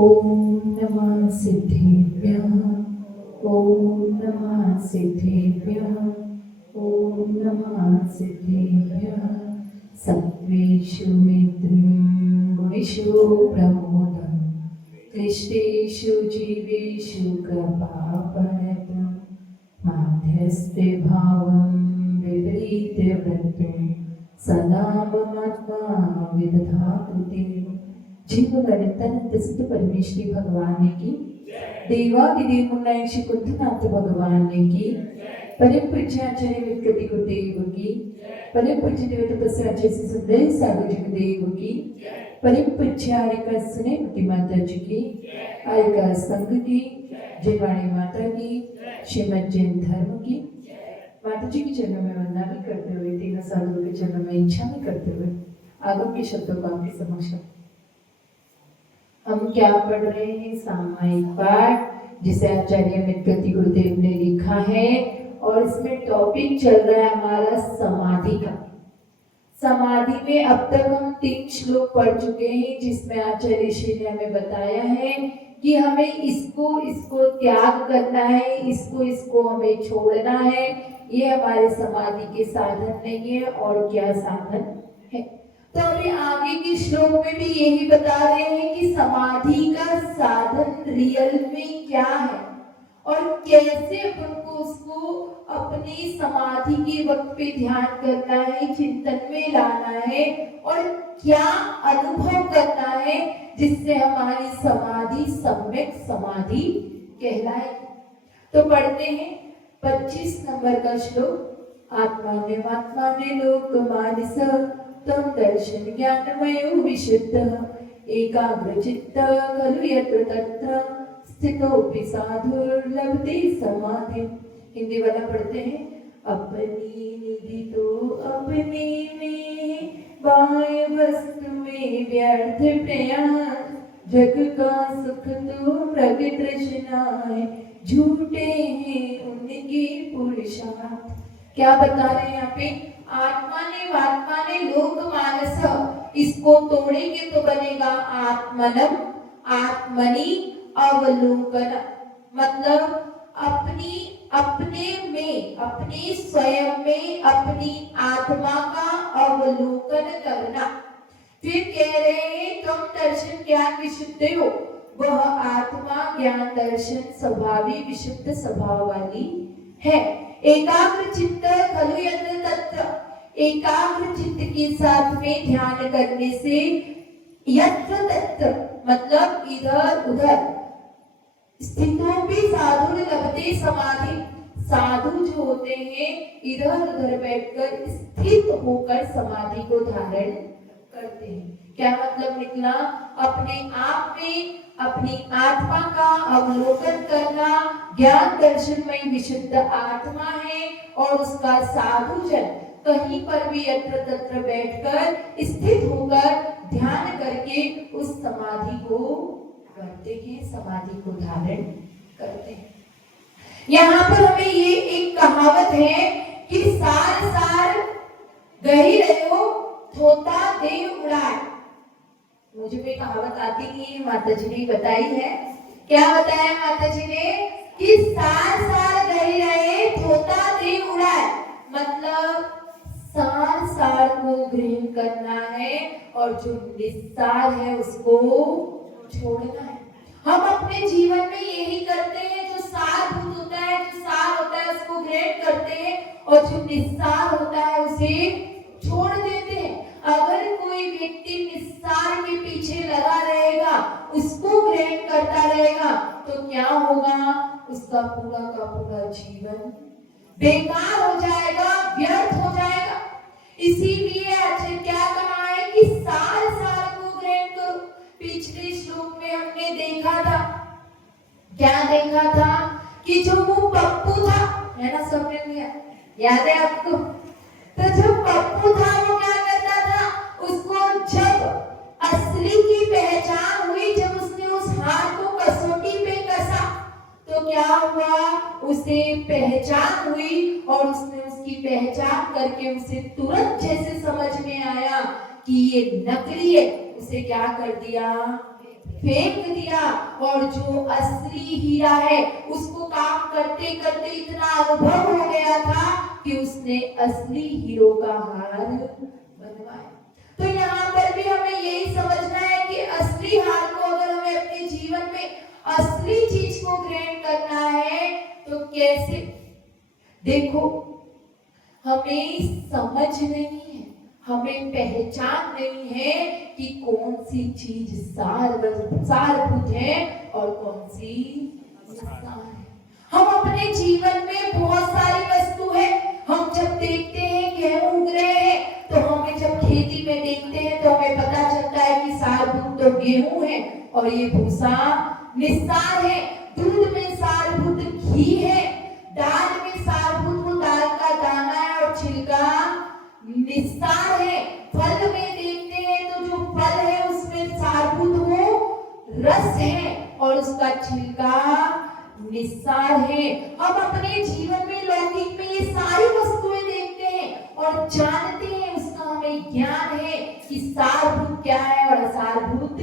ओम नमः सिद्धेभ्यः। ओम नमः सिद्धेभ्यः। ओम नमः सिद्धेभ्यः। सत्त्वेषु मित्रं गुणेषु प्रमोदं क्लिष्टेषु जीवेषु कृपापरतं माध्यस्थे भावं विपरीतवृत्तं सदा ममात्मा विदधातु ते। जीव गणितन सिद्ध परमेश्वरी भगवान की देवादिदेव मुन्नायक श्री कुंठनाथ भगवान की परम पूज्य आचार्य विकृति गुरुदेव की परम पूज्य देवता आचार्य सुंदर सार्वजनिक देव की परम पूज्य आर्यका सुने माता जी की आर्यका संघ की जयवाणी माता की श्रीमद जैन धर्म की माता जी के चरणों में वंदना भी करते हुए तीनों साधुओं के चरणों में इच्छा भी करते हुए आगम के शब्दों का आपके समक्ष हम क्या पढ़ रहे हैं? सामायिक पाठ जिसे आचार्य मितगति गुरुदेव ने लिखा है और इसमें टॉपिक चल रहा है हमारा समाधि का। समाधि में अब तक हम 3 श्लोक पढ़ चुके हैं जिसमें आचार्य श्री ने हमें बताया है कि हमें इसको त्याग करना है, इसको हमें छोड़ना है। ये हमारे समाधि के साधन नहीं है और क्या साधन है। तो अभी आगे के श्लोक में भी यही बता रहे हैं कि समाधि का साधन रियल में क्या है और कैसे अपन को उसको अपनी समाधि के वक्त पे ध्यान करना है, चिंतन में लाना है और क्या अनुभव करना है जिससे हमारी समाधि सम्यक समाधि कहलाए। तो पढ़ते हैं 25 नंबर का श्लोक। आत्माने लोक मानस तम दर्शन ज्ञानमयो विशुद्ध एकाग्रचित्त खलु यत्र तत्र स्थितोपि साधुर्लभते समाधि। हिंदी वाला पढ़ते हैं। अपनी निधि तो अपने में बाह्य वस्तु में व्यर्थ प्रयास जग का सुख तो मृग तृष्णाएं झूठे हैं उनके पुरुषार्थ। क्या बता रहे हैं यहाँ पे? आत्मा ने लोक मानस, इसको तोड़ेंगे तो बनेगा आत्मनम आत्मनि अवलोकन। मतलब अपने स्वयं में अपनी आत्मा का अवलोकन करना। फिर कह रहे हैं तुम दर्शन ज्ञान विशुद्ध हो। वह आत्मा ज्ञान दर्शन स्वभावी विशुद्ध स्वभाव वाली है। एकाग्र चित्त खलु यत्र तत्र, एकाग्र चित्त के साथ में ध्यान करने से यत्र तत्र मतलब इधर उधर स्थितों भी साधु लभते समाधि। साधु जो होते हैं इधर उधर बैठकर स्थित होकर समाधि को धारण करते हैं। क्या मतलब निकला? अपने आप में अपनी आत्मा का अवलोकन करना। ज्ञान दर्शनमय विशुद्ध आत्मा है और उसका साधुजन कहीं पर भी यत्र तत्र बैठकर स्थित होकर ध्यान करके उस समाधि को करते हैं, समाधि को धारण करते हैं। यहाँ पर हमें ये एक कहावत है कि सार सार गही रहो थोता दे उड़ाए। मुझे कोई कहावत आती नहीं है, माता जी ने बताई है। क्या बताया माता जी ने? कि सार सार गही रहे थोता दे उड़ाए। मतलब सार सार को ग्रहण करना है और जो निस्सार है उसको छोड़ना है। हम अपने जीवन में यही करते हैं, जो सारभूत होता है, जो सार होता है उसको ग्रहण करते हैं और जो निस्सार होता है उसे छोड़ देते हैं। अगर कोई व्यक्ति निस्सार के पीछे लगा रहेगा, उसको ग्रहण करता रहेगा, तो क्या होगा? उसका पूरा का पूरा जीवन बेकार हो जाएगा, व्यर्थ हो जाएगा। इसीलिए आचार्य क्या कहा है कि सार सार को ग्रहण करो। पिछले श्लोक में हमने देखा था, क्या देखा था? कि जो वो पप्पू था, है ना, सबने लिया, याद है आपको? तो जो पप्पू था वो क्या करता था? उसको जब असली की पहचान हुई, जब उसने उस हाथ को कसौटी पे कसा, तो क्या हुआ? उसे पहचान हुई और उसने उसकी पहचान करके उसे तुरंत जैसे समझ में आया कि ये नकली है, उसे क्या कर दिया? फेंक दिया और जो असली हीरा है उसको काम करते करते इतना अनुभव हो गया था कि उसने असली हीरो का हार बनवाया। तो यहाँ पर भी हमें यही समझना है कि असली हार को अगर हमें अपने जीवन में असली चीज को ग्रहण करना है तो कैसे? देखो, हमें समझ नहीं है, हमें पहचान नहीं है कि कौन सी चीज सारभूत है और कौन सी निस्सार है। हम अपने जीवन में बहुत सारी वस्तु है, हम जब देखते हैं गेहूं उग रहे हैं तो हमें जब खेती में देखते हैं तो हमें पता चलता है कि सारभूत तो गेहूं है और ये भूसा निस्सार है। दूध में सारभूत घी है, दाल में सारभूत वो दाल का दाना है और छिलका निस्सार है। फल में देखते हैं तो जो फल है उसमें सारभूत वो रस है और उसका छिलका निस्सार है। हम अपने जीवन में लौकिक में ये सारी वस्तुएं देखते हैं और जानते हैं, उसका हमें ज्ञान है कि सारभूत क्या है और असारभूत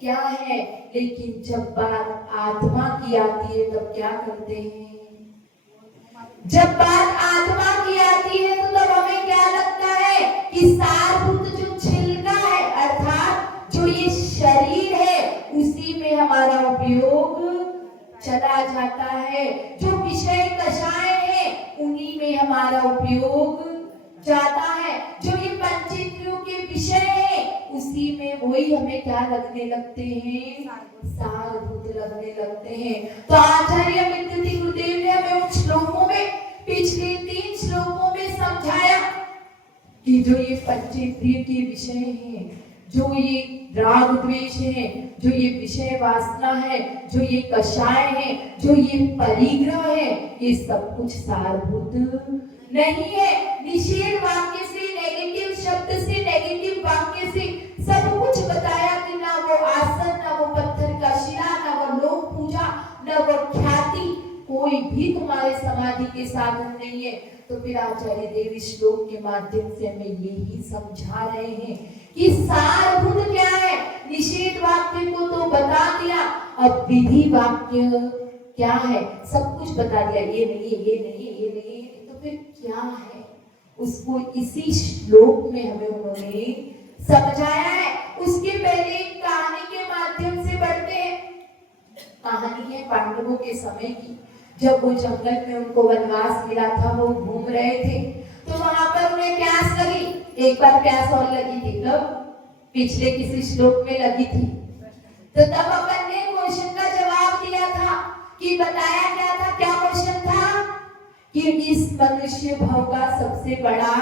क्या है। लेकिन जब बात आत्मा की आती है तब क्या करते हैं? जब बात आत्मा की आती है तो तब हमें क्या लगता है कि सारभूत जो छिलका है अर्थात जो ये शरीर है उसी में हमारा उपयोग चला जाता है। जो विषय कषाय है उन्हीं में हमारा उपयोग जाता है। जो ये पंचेंद्रियों के विषय है उसी में वही हमें क्या लगने लगते हैं? सारभूत लगने लगते हैं। तो आचार्य विद्युत गुरुदेव ने हमें उन श्लोकों में पिछले 3 श्लोकों में समझाया कि जो ये पंचेंद्रिय के विषय हैं, जो ये राग द्वेष है, जो ये विषय वासना है, जो ये कषाय है, जो ये परिग्रह है, ये सब कुछ सारभूत नहीं है। निषेध वाक्य से, नेगेटिव शब्द से, नेगेटिव वाक्य से सब कुछ बताया कि ना वो आसन, ना वो पत्थर का शिला, ना वो लोक पूजा, ना वो ख्याति, कोई भी तुम्हारे समाधि के साधन नहीं है। तो फिर आचार्य देव इस श्लोक के माध्यम से हमें यही समझा रहे हैं कि सारभूत क्या है। निषेध वाक्य को तो बता दिया, अब विधि वाक्य क्या है सब कुछ बता दिया। ये नहीं है, ये नहीं है, ये नहीं है, तो फिर क्या है उसको इसी श्लोक में हमें उन्होंने समझाया है। उसके पहले एक कहानी के माध्यम से बढ़ते हैं। कहानी है पांडवों के समय की, जब वो जंगल में उनको वनवास मिला था, वो घूम रहे थे तो वहां पर उन्हें प्यास लगी। एक बार प्यास और लगी थी, तब पिछले किसी श्लोक में लगी थी। तो तब अपन ने क्वेश्चन का जवाब दिया था कि बताया क्या था, क्या क्वेश्चन था कि इस मनुष्य भाव का सबसे बड़ा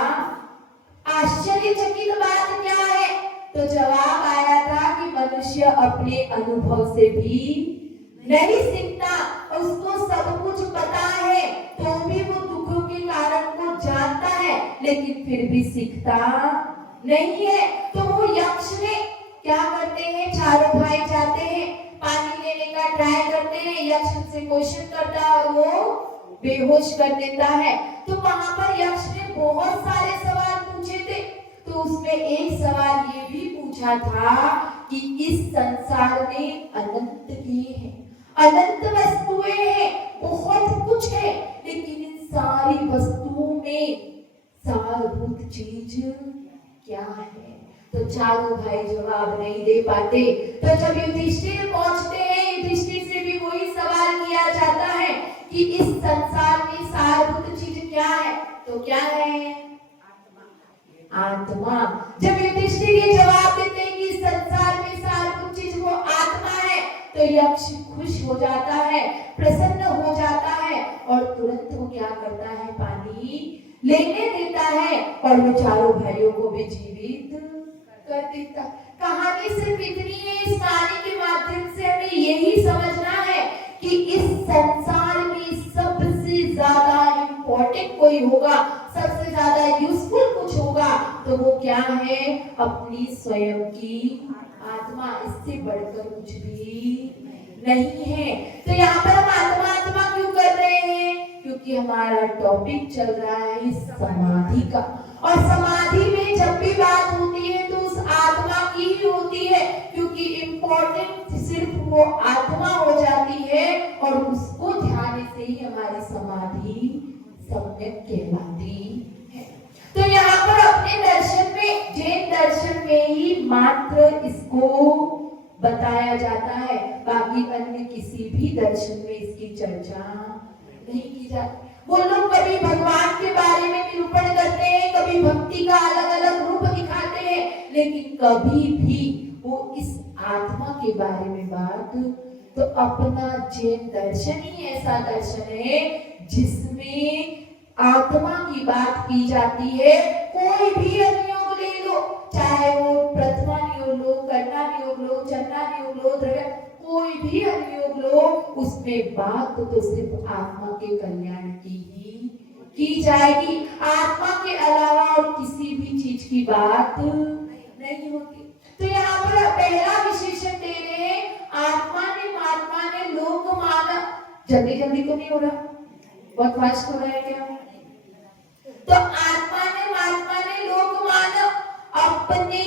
आश्चर्यचकित बात क्या है? तो जवाब आया था कि मनुष्य अपने अनुभव से भी नहीं सीखता, उसको सब कुछ पता है तो भी वो दुखों के कारण को जानता है लेकिन फिर भी सीखता नहीं है। तो वो यक्ष ने क्या करते हैं, चारों भाई जाते हैं, पानी लेने का ट्राई करते हैं, यक्ष उनसे क्वेश्चन करता है और वो बेहोश कर देता है। तो वहां पर यक्ष ने बहुत सारे सवाल पूछे थे, तो उसमें एक सवाल ये भी पूछा था कि इस संसार में अनंत ये है, अनंत वस्तुएं हैं, बहुत कुछ है, लेकिन इन सारी वस्तुओं में सारभूत चीज क्या है? तो चारों भाई जवाब नहीं दे पाते। तो जब युधिष्ठिर पहुंचते हैं, युधिष्ठिर से भी वही सवाल किया जाता है कि इस संसार में सारभूत चीज क्या है? तो क्या है? आत्मा। जब युधिष्ठिर ये जवाब देते हैं कि संसार में सारभूत चीज वो आत्मा है, तो यक्ष खुश हो जाता है, प्रसन्न हो जाता है और तुरंत वो क्या करता है, पानी लेने देता है और वो चारों भाइयों को भी जीवित कर देता। कहानी सिर्फ इतनी है, इस कहानी के माध्यम से हमें यही समझना है कि इस संसार में सबसे ज्यादा इम्पोर्टेंट कोई होगा, सबसे ज्यादा यूजफुल कुछ होगा तो वो क्या है, अपनी स्वयं की आत्मा। इससे बढ़कर कुछ भी नहीं है। तो यहाँ पर हम आत्मा आत्मा क्यों कर रहे हैं? क्योंकि हमारा टॉपिक चल रहा है समाधि का, और समाधि में जब भी बात होती है तो उस आत्मा की ही होती है, क्योंकि इम्पोर्टेंट वो आत्मा हो जाती है और उसको ध्यान से ही हमारी समाधि सम्यक कहलाती है। तो यहाँ पर अपने दर्शन में, जैन दर्शन में ही मात्र इसको बताया जाता है, बाकी अन्य किसी भी दर्शन में इसकी चर्चा नहीं की जाती। वो लोग कभी भगवान के बारे में निरूपण करते हैं, कभी भक्ति का अलग अलग रूप दिखाते हैं, लेकिन कभी भी वो इस आत्मा के बारे में बात, तो अपना जैन दर्शन ही ऐसा दर्शन है जिसमें आत्मा की बात की जाती है। कोई भी अनुयोग ले लो, चाहे वो प्रथमा नियोग लो, कर्णा नियोग लो, चन्ना नियोग लो, कोई भी अनुयोग लो, उसमें बात तो सिर्फ आत्मा के कल्याण की ही की जाएगी। आत्मा के अलावा और किसी भी चीज की बात नहीं होती। तो यहाँ पर पहला विशेषण दे रहे हैं, आत्मा ने महात्मा ने लोक माना। जल्दी जल्दी तो नहीं हो रहा, बहुत फास्ट हो रहा है क्या? तो आत्मा ने महात्मा ने लोक माना, अपने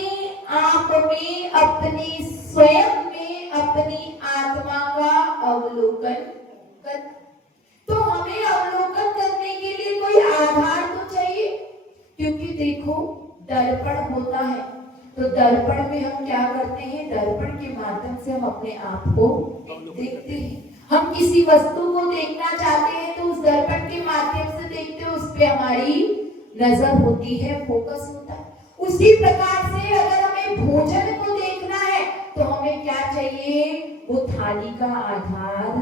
आप में, अपने स्वयं में अपनी आत्मा का अवलोकन करना। तो हमें अवलोकन करने के लिए कोई आधार तो चाहिए, क्योंकि देखो दर्पण होता है, तो दर्पण में हम क्या करते हैं, दर्पण के माध्यम से हम अपने आप को देखते हैं। हम किसी वस्तु को देखना चाहते हैं तो उस दर्पण के माध्यम से देखते हैं, उस पे हमारी नजर होती है, फोकस होता है। उसी प्रकार से अगर हमें भोजन को देखना है तो हमें क्या चाहिए, वो थाली का आधार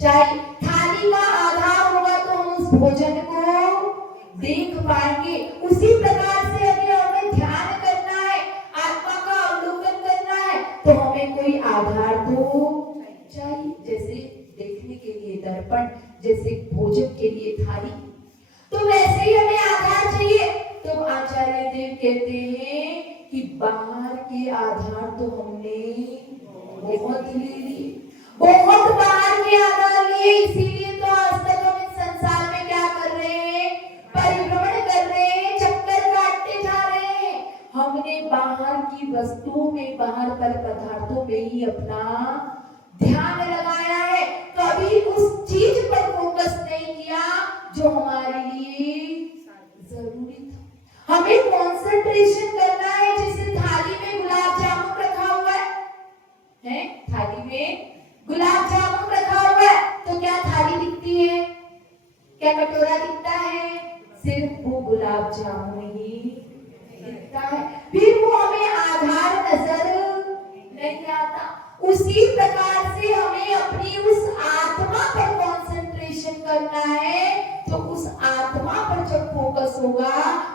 चाहिए। थाली का आधार होगा तो हम उस भोजन को देख पाएंगे। उसी प्रकार से अगर हमें ध्यान करना है, आत्मा का अवलोकन करना है, तो हमें कोई आधार तो चाहिए। जैसे देखने के लिए दर्पण, जैसे भोजन के लिए थाली, तो वैसे ही हमें आधार चाहिए। तो आचार्य देव कहते हैं कि बाहर के आधार तो हमने बहुत ले लिए, बहुत बाहर के आधार लिए, इसीलिए तो आज तक हम इस संसार में क्या कर रहे हैं, परिभ्रमण कर रहे हैं, चक्कर काटते जा रहे हैं। हमने बाहर की वस्तुओं में, बाहर पर पदार्थों में ही अपना ध्यान लगाया है, कभी उस चीज पर फोकस नहीं किया जो हमारे लिए जरूरी था। हमें कंसंट्रेशन करना है। जैसे थाली में गुलाब जामुन रखा हुआ है, थाली में गुलाब जामुन रखा हुआ है, तो क्या थाली दिखती है, क्या कटोरा दिखता है? सिर्फ वो गुलाब जामुन ही दिखता है, फिर वो हमें आधार नजर नहीं आता। उसी प्रकार से हमें अपनी उस आत्मा पर कंसंट्रेशन करना है, तो उस आत्मा पर जब फोकस होगा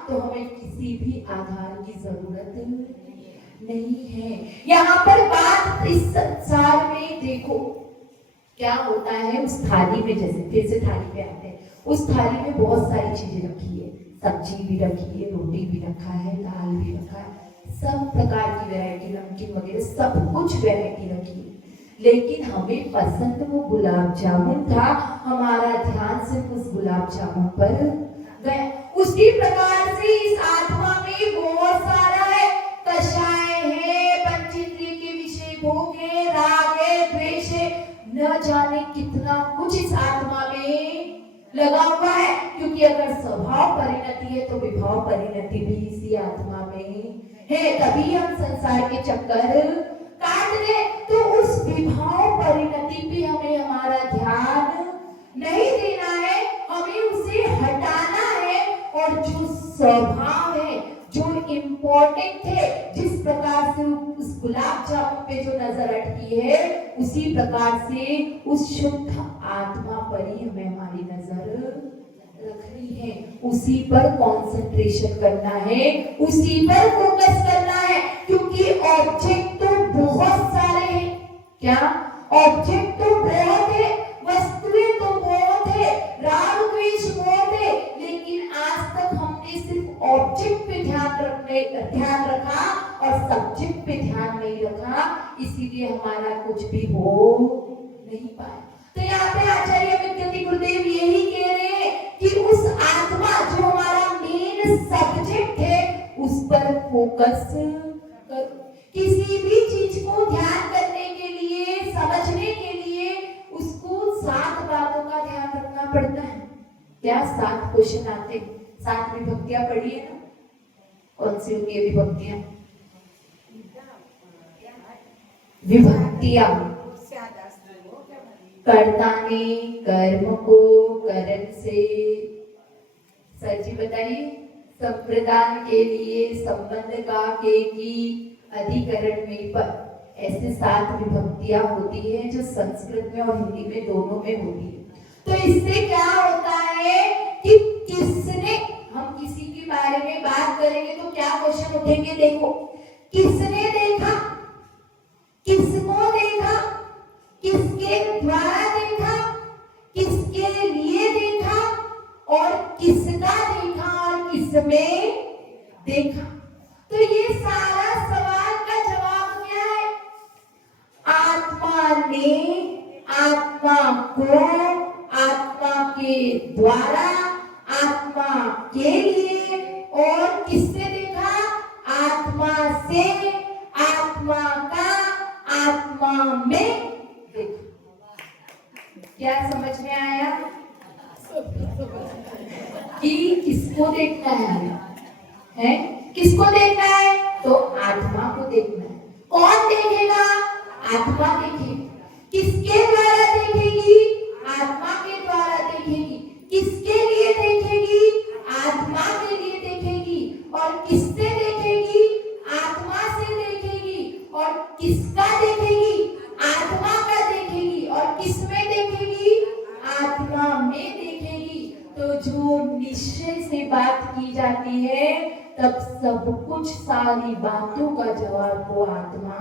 तो हमें किसी भी आधार की जरूरत नहीं है। यहाँ पर बात इस संसार में देखो क्या होता है, उस थाली में, जैसे फिर से थाली पे आते हैं, उस थाली में बहुत सारी चीजें रखी है, सब्जी भी रखी है, रोटी भी रखा है, दाल भी रखा है, सब प्रकार की वैरायटी, नमकीन वगैरह सब कुछ वैरायटी रखी है। लेकिन हमें पसंद वो गुलाब जामुन था, हमारा ध्यान सिर्फ उस गुलाब जामुन पर गया। उसी प्रकार से इस आत्मा में बहुत सारा है, कषाय है, पंचेंद्रिय के विषय भोग है, राग है, द्वेष है, न जाने कितना कुछ इस आत्मा में लगा हुआ है। क्योंकि अगर स्वभाव परिणति है तो विभाव परिणति भी इसी आत्मा में है, तभी हम संसार के चक्कर काट रहे। तो उस विभाव परिणति पे हमें हमारा ध्यान नहीं देना है, हमें उसे हटाना है। और जो स्वभाव है, जो इम्पोर्टेंट है, जिस प्रकार से उस गुलाब जामुन पे जो नजर अटकी है, उसी प्रकार से उस शुद्ध आत्मा पर ही हमें हमारी नजर रखनी है, उसी पर कंसंट्रेशन करना है, उसी पर फोकस करना है। क्योंकि ऑब्जेक्ट तो बहुत सारे हैं, क्या ऑब्जेक्ट तो बहुत है, वस्तुएं तो बहुत है, राग द्वेष बहुत है, लेकिन आज तक हमने सिर्फ ऑब्जेक्ट पे ध्यान रखा और सब्जेक्ट पे ध्यान नहीं रखा, इसीलिए हमारा कुछ भी हो नहीं पाया। तो यहाँ पे आचार्य विद्यार्थी गुरुदेव यही कह रहे हैं कि उस आत्मा जो हमारा मेन सब्जेक्ट है, उस पर फोकस करो। किसी भी चीज को ध्यान करने के लिए समझने के लिए उसको 7 बातों का ध्यान रखना पड़ता है। क्या 7 क्वेश्चन आते हैं? 7 विभक्तियां पढ़ी है ना? कौन सी होती है विभक्तियां? विभक्तियां कर्ता ने कर्म को करण से, सर जी बताइए, संप्रदान के लिए संबंध का के की अधिकरण में पर, ऐसे 7 विभक्तियां होती है जो संस्कृत में और हिंदी में दोनों में होती है। तो इससे क्या होता है कि किसने, हम किसी के बारे में बात करेंगे तो क्या क्वेश्चन उठेंगे? देखो, किसने देखा, किसको देखा, किसके द्वारा देखा, किसके लिए देखा और किसका देखा और किसमें देखा। तो ये सारा सवाल का जवाब क्या है? आत्मा ने आत्मा को आत्मा के द्वारा आत्मा के लिए और किससे देखा? आत्मा से आत्मा का आत्मा में देखा। क्या समझ में आया कि किसको देखना है? किसको देखना है? तो आत्मा को देखना है। कौन देखेगा? आत्मा देखेगी। किसके द्वारा देखेगी? आत्मा के द्वारा देखेगी। किसके लिए देखेगी? आत्मा के लिए देखेगी। और किससे देखेगी? आत्मा से देखेगी। और किसका देखेगी? आत्मा का देखेगी। और किसमें देखेगी? आत्मा में देखेगी। तो जो निश्चय से बात की जाती है तब सब कुछ, सारी बातों का जवाब वो आत्मा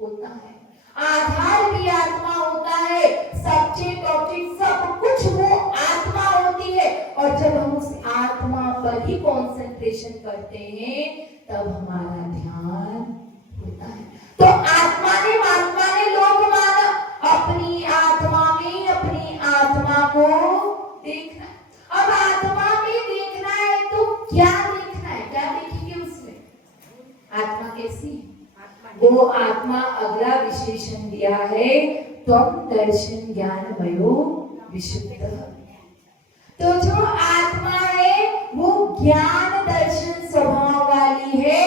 होता है। आधार भी आत्मा होता है, सब्जेक्ट ऑब्जेक्ट सब कुछ वो आत्मा होती है। और जब हम उस आत्मा पर ही कंसंट्रेशन करते हैं तब हमारा ध्यान होता है। तो आत्मा ने लोग माना अपनी आत्मा में अपनी आत्मा को देखना। अब आत्मा में देखना है तो क्या देखना है? क्या देखेंगे उसमें? आत्मा कैसी है? वो आत्मा अगला विशेषण दिया है, त्वं दर्शन ज्ञानमयो विशुद्ध। तो जो आत्मा है वो ज्ञान दर्शन स्वभाव वाली है,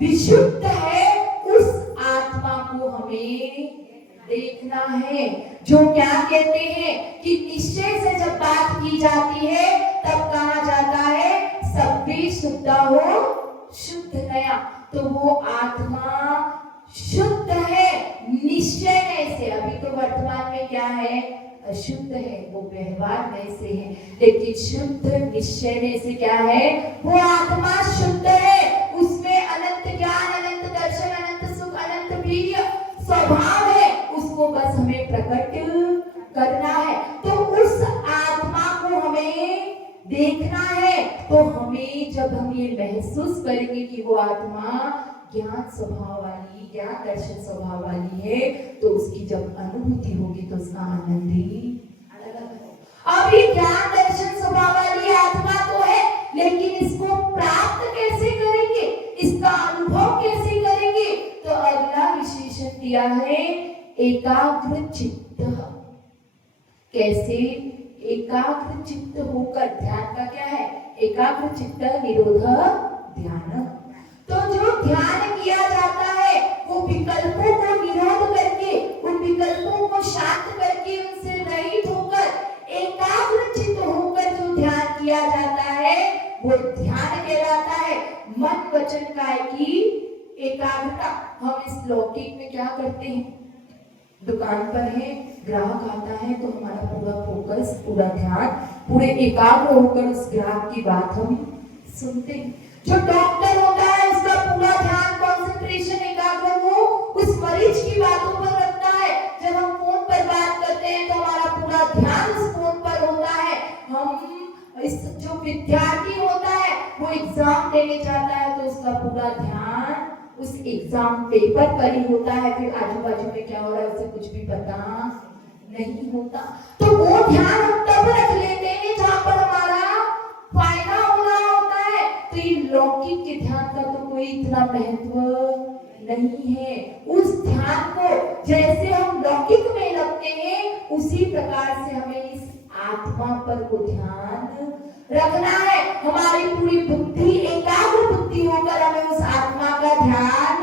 विशुद्ध है। उस आत्मा को हमें देखना है। जो क्या कहते हैं कि निश्चय से जब बात की जाती है तब कहा जाता है सब्बे शुद्ध हो शुद्ध नया। तो वो आत्मा शुद्ध है निश्चय से। अभी तो वर्तमान में क्या है? अशुद्ध है, वो व्यवहार में से है। लेकिन शुद्ध निश्चय से क्या है? वो आत्मा शुद्ध है। उसमें अनंत ज्ञान, अनंत दर्शन, अनंत सुख, अनंत वीर्य स्वभाव है। उसको बस हमें प्रकट करना है। तो उस आत्मा को हमें देखना है। तो हमें जब हम ये महसूस करेंगे कि वो आत्मा ज्ञान स्वभाव वाली, ज्ञान दर्शन स्वभाव वाली है, तो उसकी जब अनुभूति होगी तो उसका आनंद ही अलग है। अब ये ज्ञान दर्शन स्वभाव वाली आत्मा तो है, लेकिन इसको प्राप्त कैसे करेंगे? इसका अनुभव कैसे करेंगे? तो अगला विशेषण दिया है एकाग्र चित्त। कैसे? एकाग्र चित्त होकर, ध्यान का क्या है? एकाग्र चित्त निरोध ध्यान। तो जो ध्यान किया जाता है वो विकल्पों को निरोध करके, उन विकल्पों को शांत करके, उनसे रहित होकर एकाग्र चित्त होकर जो ध्यान किया जाता है वो ध्यान कहलाता है। मन वचन काया की एकाग्रता। हम इस लौकिक में क्या करते हैं? दुकान पर है, ग्राहक आता है तो हमारा पूरा फोकस, पूरा ध्यान, पूरे एकाग्र होकर उस ग्राहक की बात हम सुनते हैं। जो डॉक्टर होता है उसका पूरा ध्यान, कंसंट्रेशन, एकाग्र वो उस मरीज की बातों पर रखता है। जब हम फोन पर बात करते हैं तो हमारा पूरा ध्यान उस फोन पर होता है। हम इस जो विद्यार्थी होता है वो एग्जाम देने जाता है तो उसका पूरा ध्यान उस एग्जाम पेपर पर ही होता है। फिर आजू बाजू में क्या हो रहा है उसे कुछ भी पता नहीं होता। तो वो ध्यान हम तब रख लेते हैं जहां पर हमारा फायदा हो रहा होता है। तो ये लौकिक के ध्यान का तो कोई इतना महत्व नहीं है। उस ध्यान को जैसे हम लौकिक में लगते हैं उसी प्रकार से हमें इस आत्मा पर को ध्यान रखना है। हमारी पूरी बुद्धि एकाग्र बुद्धि होकर हमें उस आत्मा का ध्यान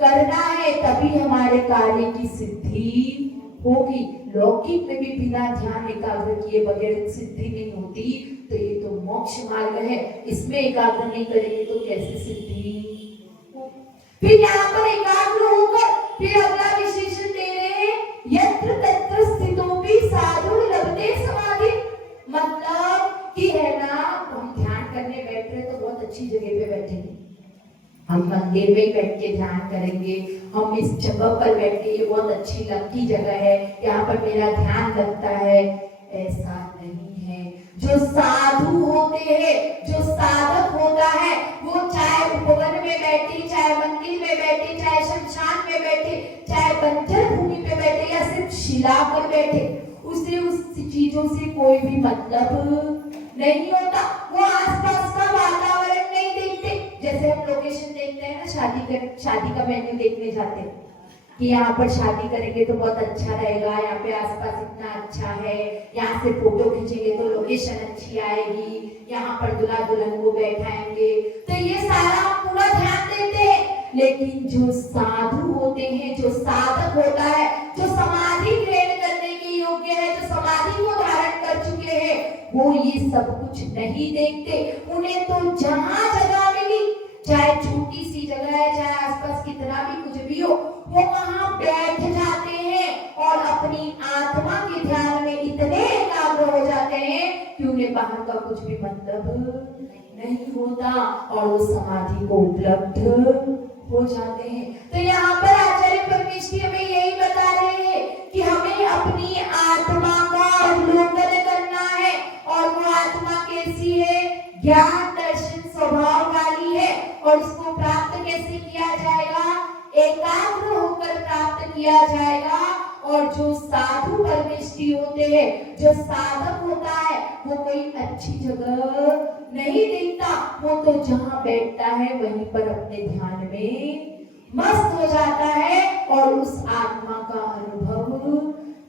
करना है, तभी हमारे कार्य की सिद्धि होगी। लौकिक में भी बिना ध्यान एकाग्र किए बगैर सिद्धि नहीं होती, तो ये तो मोक्ष मार्ग है, इसमें एकाग्र नहीं करेंगे तो कैसे सिद्धि। फिर यहाँ पर एकाग्र होकर फिर अगला विशेषण दे रहे हैं, यत्र तत्र स्थितोपि साधु लभते समाधि। मतलब कि है ना, हम ध्यान करने बैठ रहे तो बहुत अच्छी जगह पे बैठेंगे, हम मंदिर में बैठ के ध्यान करेंगे, हम इस जगह पर बैठ के, ये बहुत अच्छी लगती जगह है, यहाँ पर मेरा ध्यान लगता है। ऐसा नहीं है। जो साधु होते हैं, जो साधक होता है, वो चाहे उपवन में बैठे, चाहे मंदिर में बैठे, चाहे शमशान में बैठे, चाहे बंजर भूमि पे बैठे या सिर्फ शिला पर बैठे, उसे उस चीजों से कोई भी मतलब नहीं होता। वो आसपास का वातावरण नहीं देखते। जैसे हम लोकेशन देखते हैं ना, शादी का वेन्यू देखने जाते हैं कि यहाँ पर शादी करेंगे तो बहुत अच्छा रहेगा, यहाँ पे आसपास इतना अच्छा है, यहाँ से फोटो खींचेंगे तो लोकेशन अच्छी आएगी, यहाँ पर दूल्हा दुल्हन को बैठाएंगे, तो ये सारा हम पूरा ध्यान देते हैं। लेकिन जो साधु होते हैं, जो साधक होता है, जो समाधि ग्रहण करने के योग्य है, जो समाधि को धारण कर चुके हैं, वो ये सब कुछ नहीं देखते। उन्हें तो जहाँ जगह मिली, चाहे छोटी सी जगह है, चाहे आसपास कितना भी कुछ भी हो, वो वहां बैठ जाते हैं और अपनी आत्मा के ध्यान में इतने एकाग्र हो जाते हैं कि उन्हें बाहर का कुछ भी मतलब नहीं होता और वो समाधि को उपलब्ध हो जाते हैं। तो यहाँ पर आचार्य परमेश्वरी हमें यही बता रहे हैं कि हमें अपनी आत्मा का अवलोकन करना है, और वो आत्मा कैसी है, ज्ञान दर्शन स्वभाव वाली है। और इसको प्राप्त कैसे किया जाएगा, एकाग्र होकर प्राप्त किया जाएगा। और जो साधु परमेष्ठी होते हैं, जो साधक होता है, वो कोई अच्छी जगह नहीं देखता, वो तो जहाँ बैठता है वहीं पर अपने ध्यान में मस्त हो जाता है और उस आत्मा का अनुभव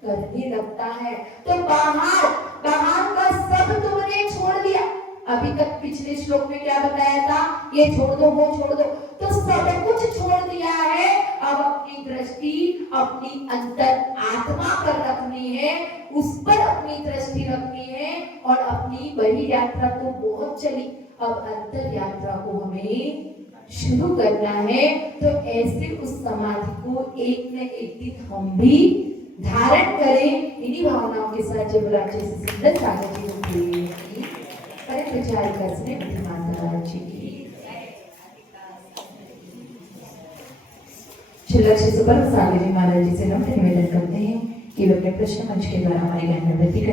करने लगता है। तो बाहर का सब तुमने छोड़ दिया। अभी तक पिछले श्लोक में क्या बताया था, ये छोड़ दो, वो छोड़ दो, तो सब कुछ छोड़ दिया है। अब अपनी दृष्टि अपनी अंतर आत्मा पर रखनी है, उस पर अपनी दृष्टि रखनी है। और अपनी वही यात्रा तो बहुत चली, अब अंतर यात्रा को हमें शुरू करना है। तो ऐसे उस समाधि को एक न एक दिन हम भी धारण करें। इन्हीं भावनाओं के साथ जब राज्य से सुंदर सागर जी होती विचार करने लक्ष्य से सागर जी महाराज जी से हम निवेदन करते हैं कि वे अपने प्रश्न मंच के द्वारा हमारे ज्ञान में वृद्धि करें।